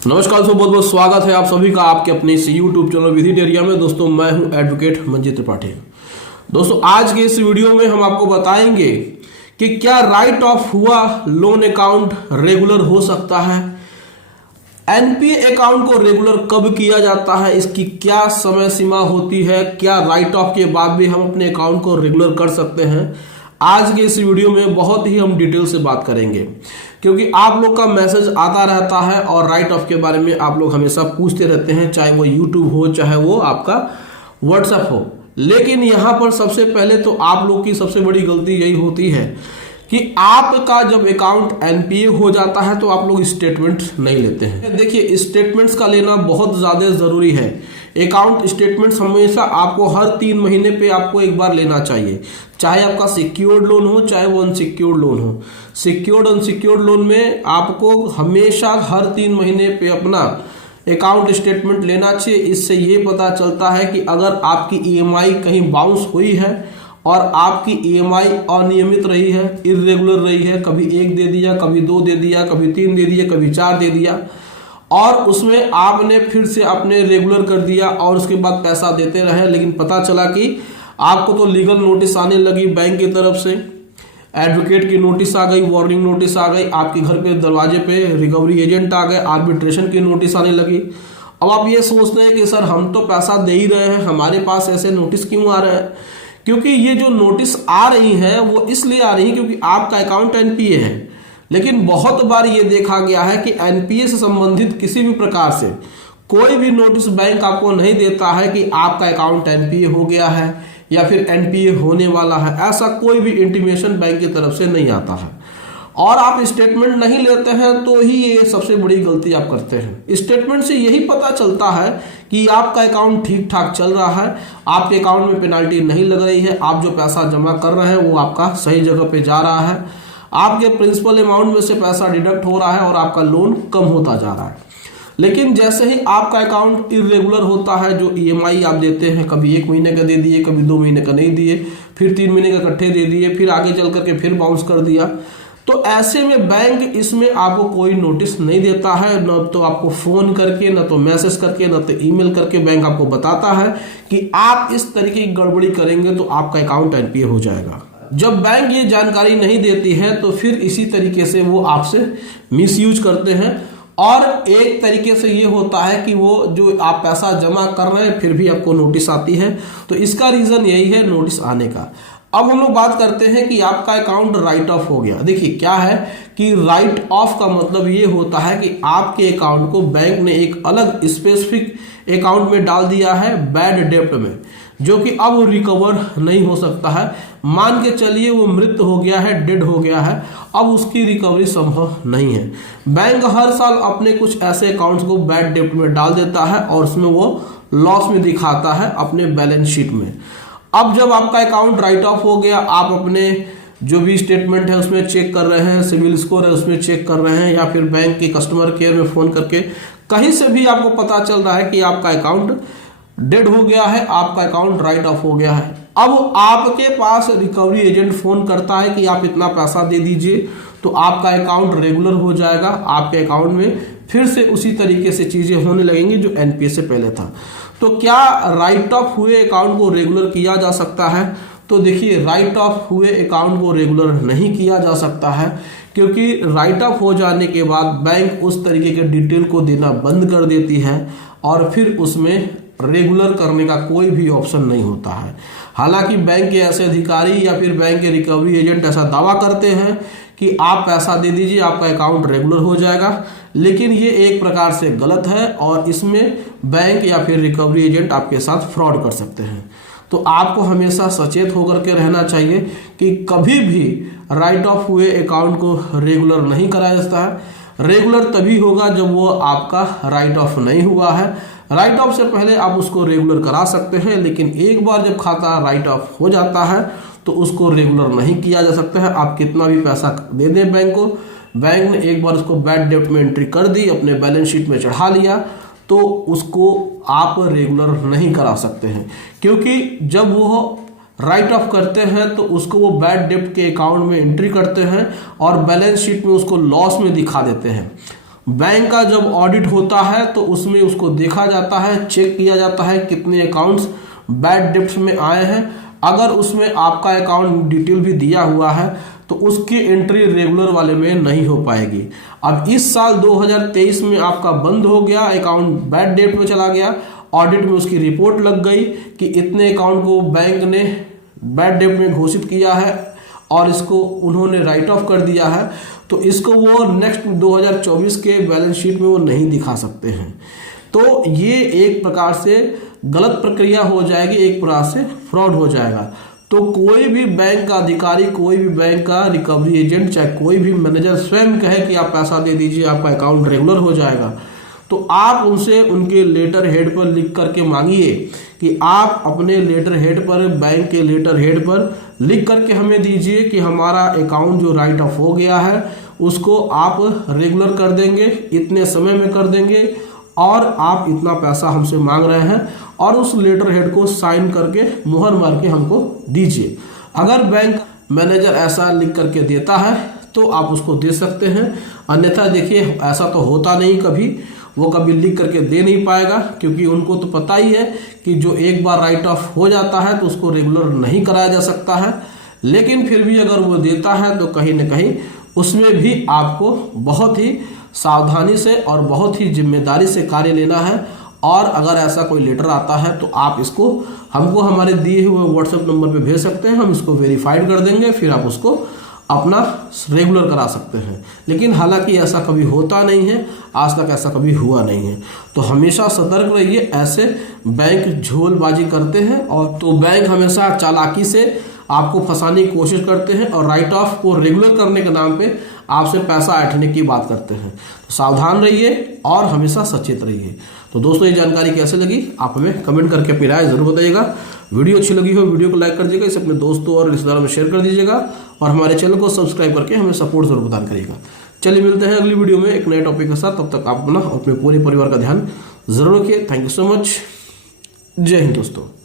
नमस्कार दोस्तों, बहुत बहुत स्वागत है आप सभी का आपके अपने इस यूट्यूब चैनल विधि एरिया में। दोस्तों मैं हूं एडवोकेट मंजीत त्रिपाठी। दोस्तों आज के इस वीडियो में हम आपको बताएंगे कि क्या राइट ऑफ हुआ लोन अकाउंट रेगुलर हो सकता है, एनपीए अकाउंट को रेगुलर कब किया जाता है, इसकी क्या समय सीमा होती है, क्या राइट ऑफ के बाद भी हम अपने अकाउंट को रेगुलर कर सकते हैं। आज के इस वीडियो में बहुत ही हम डिटेल से बात करेंगे क्योंकि आप लोग का मैसेज आता रहता है और राइट ऑफ के बारे में आप लोग हमेशा पूछते रहते हैं, चाहे वो यूट्यूब हो चाहे वो आपका व्हाट्सएप हो। लेकिन यहाँ पर सबसे पहले तो आप लोग की सबसे बड़ी गलती यही होती है कि आपका जब अकाउंट एनपीए हो जाता है तो आप लोग स्टेटमेंट नहीं लेते हैं। देखिए, स्टेटमेंट्स का लेना बहुत ज़्यादा ज़रूरी है। अकाउंट स्टेटमेंट्स हमेशा आपको हर 3 महीने पे आपको एक बार लेना चाहिए, चाहे आपका सिक्योर्ड लोन हो चाहे वो अनसिक्योर्ड लोन हो। सिक्योर्ड अनसिक्योर्ड लोन में आपको हमेशा हर 3 महीने पे अपना अकाउंट स्टेटमेंट लेना चाहिए। इससे ये पता चलता है कि अगर आपकी ईएमआई कहीं बाउंस हुई है और आपकी ईएमआई अनियमित रही है, इर्रेगुलर रही है, कभी 1 दे दिया, कभी 2 दे दिया, कभी 3 दे दिया, कभी 4 दे दिया और उसमें आपने फिर से अपने रेगुलर कर दिया और उसके बाद पैसा देते रहे, लेकिन पता चला कि आपको तो लीगल नोटिस आने लगी बैंक की तरफ से, एडवोकेट की नोटिस आ गई, वार्निंग नोटिस आ गई, आपके घर के दरवाजे पे रिकवरी एजेंट आ गए, आर्बिट्रेशन की नोटिस आने लगी। अब आप ये सोचते हैं कि सर हम तो पैसा दे ही रहे हैं, हमारे पास ऐसे नोटिस क्यों आ रहे हैं? क्योंकि ये जो नोटिस आ रही हैं वो इसलिए आ रही है क्योंकि आपका अकाउंट एनपीए है। लेकिन बहुत बार ये देखा गया है कि एनपीए से संबंधित किसी भी प्रकार से कोई भी नोटिस बैंक आपको नहीं देता है कि आपका अकाउंट एनपीए हो गया है या फिर एनपीए होने वाला है। ऐसा कोई भी इंटीमेशन बैंक की तरफ से नहीं आता है और आप स्टेटमेंट नहीं लेते हैं तो ही ये सबसे बड़ी गलती आप करते हैं। स्टेटमेंट से यही पता चलता है कि आपका अकाउंट ठीक ठाक चल रहा है, आपके अकाउंट में पेनाल्टी नहीं लग रही है, आप जो पैसा जमा कर रहे हैं वो आपका सही जगह पे जा रहा है, आपके प्रिंसिपल अमाउंट में से पैसा डिडक्ट हो रहा है और आपका लोन कम होता जा रहा है। लेकिन जैसे ही आपका अकाउंट इरेगुलर होता है, जो ईएमआई आप देते हैं, कभी 1 महीने का दे दिए, कभी 2 महीने का नहीं दिए, फिर 3 महीने का इकट्ठे दे दिए, फिर आगे चल करके फिर बाउंस कर दिया, तो ऐसे में बैंक इसमें आपको कोई नोटिस नहीं देता है, न तो आपको फोन करके, न तो मैसेज करके, न तो ईमेल करके बैंक आपको बताता है कि आप इस तरीके की गड़बड़ी करेंगे तो आपका अकाउंट एनपीए हो जाएगा। जब बैंक ये जानकारी नहीं देती है तो फिर इसी तरीके से वो आपसे मिसयूज करते हैं और एक तरीके से ये होता है कि वो जो आप पैसा जमा कर रहे हैं फिर भी आपको नोटिस आती है। तो इसका रीज़न यही है नोटिस आने का। अब हम लोग बात करते हैं कि आपका अकाउंट राइट ऑफ हो गया। देखिए क्या है कि राइट ऑफ का मतलब ये होता है कि आपके अकाउंट को बैंक ने एक अलग स्पेसिफिक अकाउंट में डाल दिया है बैड डेब्ट में, जो कि अब रिकवर नहीं हो सकता है। मान के चलिए वो मृत हो गया है, डेड हो गया है, अब उसकी रिकवरी संभव नहीं है। बैंक हर साल अपने कुछ ऐसे अकाउंट्स को बैड डेब्ट में डाल देता है और उसमें वो लॉस में दिखाता है अपने बैलेंस शीट में। अब जब आपका अकाउंट राइट ऑफ हो गया, आप अपने जो भी स्टेटमेंट है उसमें चेक कर रहे हैं, सिविल स्कोर है उसमें चेक कर रहे हैं, या फिर बैंक के कस्टमर केयर में फ़ोन करके कहीं से भी आपको पता चल रहा है कि आपका अकाउंट डेड हो गया है, आपका अकाउंट राइट ऑफ हो गया है। अब आपके पास रिकवरी एजेंट फ़ोन करता है कि आप इतना पैसा दे दीजिए तो आपका अकाउंट रेगुलर हो जाएगा, आपके अकाउंट में फिर से उसी तरीके से चीज़ें होने लगेंगी जो एनपीए से पहले था। तो क्या राइट ऑफ हुए अकाउंट को रेगुलर किया जा सकता है? तो देखिए, राइट ऑफ हुए अकाउंट को रेगुलर नहीं किया जा सकता है क्योंकि राइट ऑफ हो जाने के बाद बैंक उस तरीके के डिटेल को देना बंद कर देती है और फिर उसमें रेगुलर करने का कोई भी ऑप्शन नहीं होता है। हालांकि बैंक के ऐसे अधिकारी या फिर बैंक के रिकवरी एजेंट ऐसा दावा करते हैं कि आप पैसा दे दीजिए आपका अकाउंट रेगुलर हो जाएगा, लेकिन ये एक प्रकार से गलत है और इसमें बैंक या फिर रिकवरी एजेंट आपके साथ फ्रॉड कर सकते हैं। तो आपको हमेशा सचेत होकर के रहना चाहिए कि कभी भी राइट ऑफ हुए अकाउंट को रेगुलर नहीं कराया जाता है। रेगुलर तभी होगा जब वो आपका राइट ऑफ नहीं हुआ है। राइट ऑफ से पहले आप उसको रेगुलर करा सकते हैं, लेकिन एक बार जब खाता राइट ऑफ हो जाता है तो उसको रेगुलर नहीं किया जा सकता है। आप कितना भी पैसा दे दें बैंक को, बैंक ने एक बार उसको बैड डेब्ट में एंट्री कर दी, अपने बैलेंस शीट में चढ़ा लिया, तो उसको आप रेगुलर नहीं करा सकते हैं। क्योंकि जब वो राइट ऑफ करते हैं तो उसको वो बैड डेब्ट के अकाउंट में एंट्री करते हैं और बैलेंस शीट में उसको लॉस में दिखा देते हैं। बैंक का जब ऑडिट होता है तो उसमें उसको देखा जाता है, चेक किया जाता है कितने अकाउंट्स बैड डेब्ट्स में आए हैं। अगर उसमें आपका अकाउंट डिटेल भी दिया हुआ है तो उसकी एंट्री रेगुलर वाले में नहीं हो पाएगी। अब इस साल 2023 में आपका बंद हो गया, अकाउंट बैड डेट में चला गया, ऑडिट में उसकी रिपोर्ट लग गई कि इतने अकाउंट को बैंक ने बैड डेट में घोषित किया है और इसको उन्होंने राइट ऑफ कर दिया है, तो इसको वो नेक्स्ट 2024 के बैलेंस शीट में वो नहीं दिखा सकते हैं। तो ये एक प्रकार से गलत प्रक्रिया हो जाएगी, एक प्रकार से फ्रॉड हो जाएगा। तो कोई भी बैंक का अधिकारी, कोई भी बैंक का रिकवरी एजेंट, चाहे कोई भी मैनेजर स्वयं कहे कि आप पैसा दे दीजिए आपका अकाउंट रेगुलर हो जाएगा, तो आप उनसे उनके लेटर हेड पर लिख करके मांगिए कि आप अपने लेटर हेड पर, बैंक के लेटर हेड पर लिख करके हमें दीजिए कि हमारा अकाउंट जो राइट ऑफ हो गया है उसको आप रेगुलर कर देंगे, इतने समय में कर देंगे और आप इतना पैसा हमसे मांग रहे हैं, और उस लेटर हेड को साइन करके मुहर मार के हमको दीजिए। अगर बैंक मैनेजर ऐसा लिख करके देता है तो आप उसको दे सकते हैं, अन्यथा देखिए ऐसा तो होता नहीं, कभी वो कभी लिख करके दे नहीं पाएगा, क्योंकि उनको तो पता ही है कि जो एक बार राइट ऑफ हो जाता है तो उसको रेगुलर नहीं कराया जा सकता है। लेकिन फिर भी अगर वो देता है तो कहीं ना कहीं उसमें भी आपको बहुत ही सावधानी से और बहुत ही जिम्मेदारी से कार्य लेना है। और अगर ऐसा कोई लेटर आता है तो आप इसको हमको हमारे दिए हुए व्हाट्सएप नंबर पे भेज सकते हैं, हम इसको वेरीफाइड कर देंगे, फिर आप उसको अपना रेगुलर करा सकते हैं। लेकिन हालांकि ऐसा कभी होता नहीं है, आज तक ऐसा कभी हुआ नहीं है। तो हमेशा सतर्क रहिए, ऐसे बैंक झोलबाजी करते हैं और तो बैंक हमेशा चालाकी से आपको फंसाने की कोशिश करते हैं और राइट ऑफ को रेगुलर करने के नाम पे आपसे पैसा ऐंठने की बात करते हैं। तो सावधान रहिए और हमेशा सचेत रहिए। तो दोस्तों ये जानकारी कैसे लगी आप हमें कमेंट करके अपनी राय जरूर बताइएगा। वीडियो अच्छी लगी हो वीडियो को लाइक कर दीजिएगा, इसे अपने दोस्तों और रिश्तेदारों में शेयर कर दीजिएगा और हमारे चैनल को सब्सक्राइब करके हमें सपोर्ट जरूर प्रदान करिएगा। चलिए मिलते हैं अगली वीडियो में एक नए टॉपिक के साथ, तब तक आप अपना अपने पूरे परिवार का ध्यान जरूर रखिए। Thank you so much. जय हिंद दोस्तों।